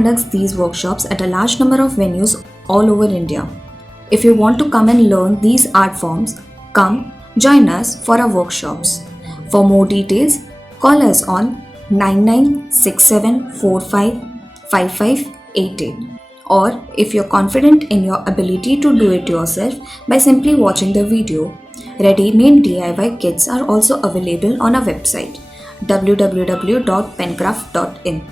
conducts these workshops at a large number of venues all over India. If you want to come and learn these art forms, come join us for our workshops. For more details, call us on 9967455588. Or if you're confident in your ability to do it yourself by simply watching the video, ready-made DIY kits are also available on our website www.penkraft.in.